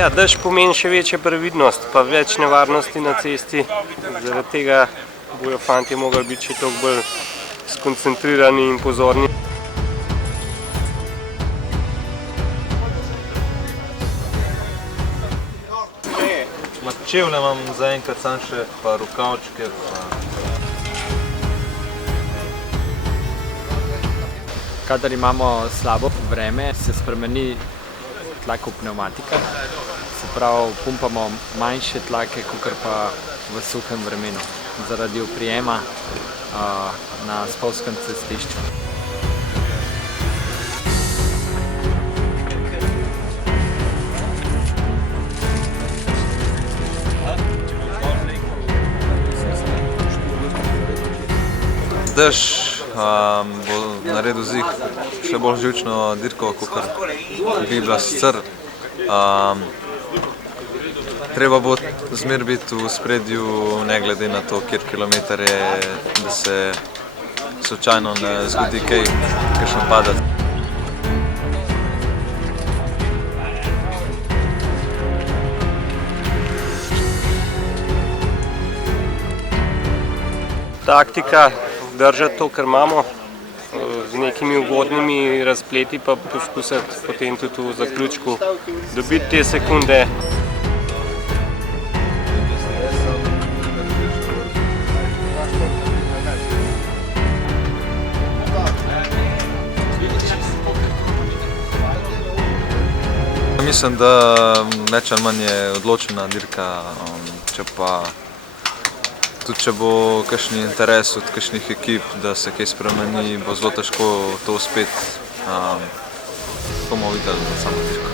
Ja, dež pomeni še večja previdnost, pa več nevarnosti na cesti. Zaradi tega bojo fantje mogli biti še toliko bolj skoncentrirani in pozorni. Čevlje imam zaenkrat samo še pa rokavčke. Kadar imamo slabo vreme, se spremeni tlak v pnevmatikah, se pravi pumpamo manjše tlake, kakor pa v suhem vremenu, zaradi oprijema na spolzkem cestišču. Dež bo naredil z jih še bolj živčno dirko, kot bi bila sicer. Treba bo zmer biti v spredju, ne glede na to, kjer kilometer je, da se slučajno ne zgodi kaj, kakšen padec. Taktika držati to, kar imamo, z nekimi ugodnimi razpleti pa poskusiti potem tudi v zaključku dobiti te sekunde. Mislim, da več ali manj je odločena dirka, tudi če bo kakšen interes od kakšnih ekip, da se kaj spremeni, bo zelo težko to uspeti. Bomo videli na samo dirko.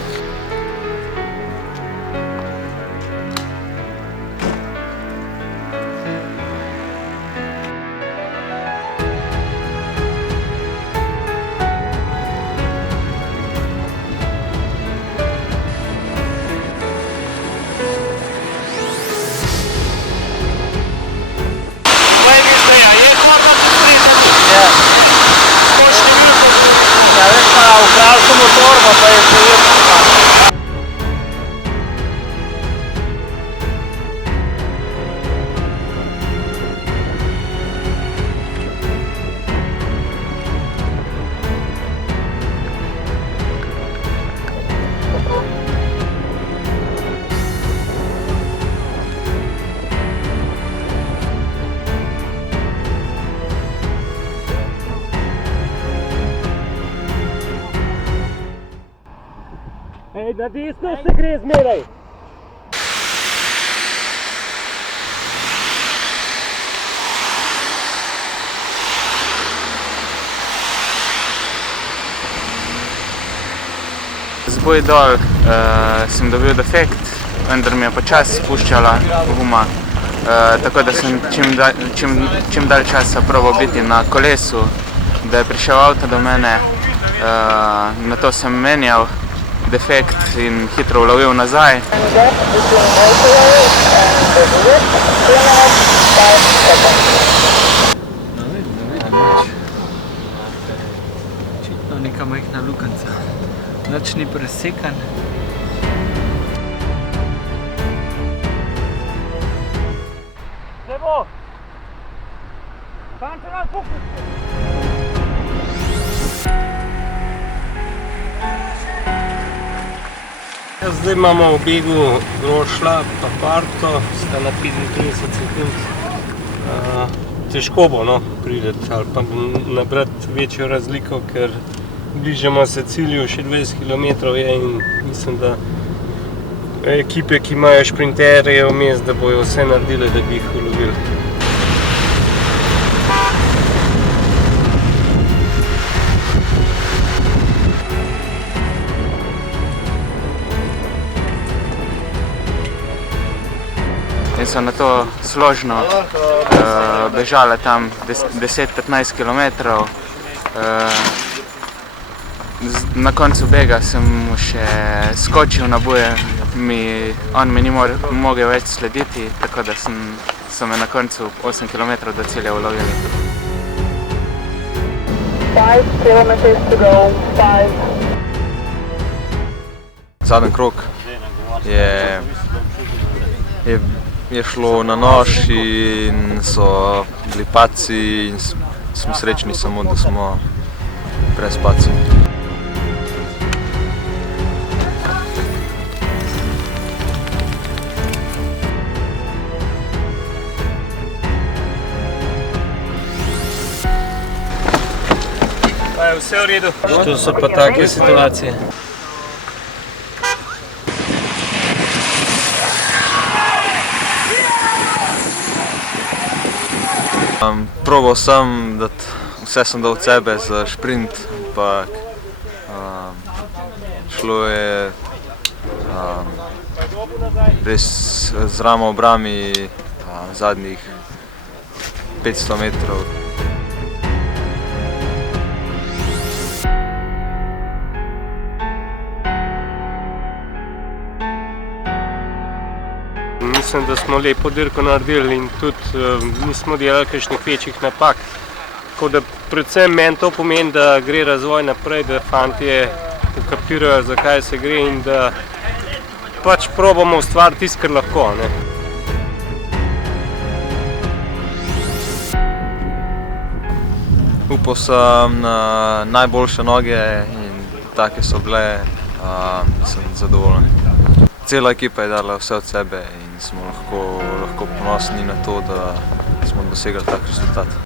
Ej, na desno se gre zmeraj! Zboj dol sem dobil defekt, vendar mi je počasi spuščala guma, tako da sem čim dalj časa probal biti na kolesu, da je prišel avto do mene, nato sem menjal defekt in hitro ulovil nazaj. Očitno neka majhna lukenca, nič ni presekan. Levo! Fante, na fokus! Zdaj imamo v begu Grošlja pa Parto, sta na 35 sekund. Težko bo prideti ali pa nabrati večjo razliko, ker bližamo se cilju, še 20 km je in mislim, da ekipe, ki imajo šprinterje vmes, da bojo vse naredile, da bi jih ulovili. In so na to složno bežale tam 10-15 km. Na koncu bega sem mu še skočil na buje, on mi ni mogel več slediti, tako da so me na koncu 8 km do cilja ulovili. 5 km to go, 5. Zadnji krog, je šlo na nož in so bili padci in smo srečni samo, da smo brez padcev. Pa je vse v redu? To so pa take situacije. Probal sem, vse sem dal od sebe za šprint, ampak šlo je res z ramo ob rami zadnjih 500 metrov. Mislim, da smo lepo dirko naredili in tudi nismo delali kakšnih večjih napak. Tako da predvsem meni to pomeni, da gre razvoj naprej, da fantje ukapirajo, zakaj se gre in da pač probamo ustvariti tisto, kar lahko, ne. Upal sem na najboljše noge in take so bile, sem zadovoljen. Cela ekipa je dala vse od sebe in smo lahko ponosni na to, da smo dosegli tak rezultat.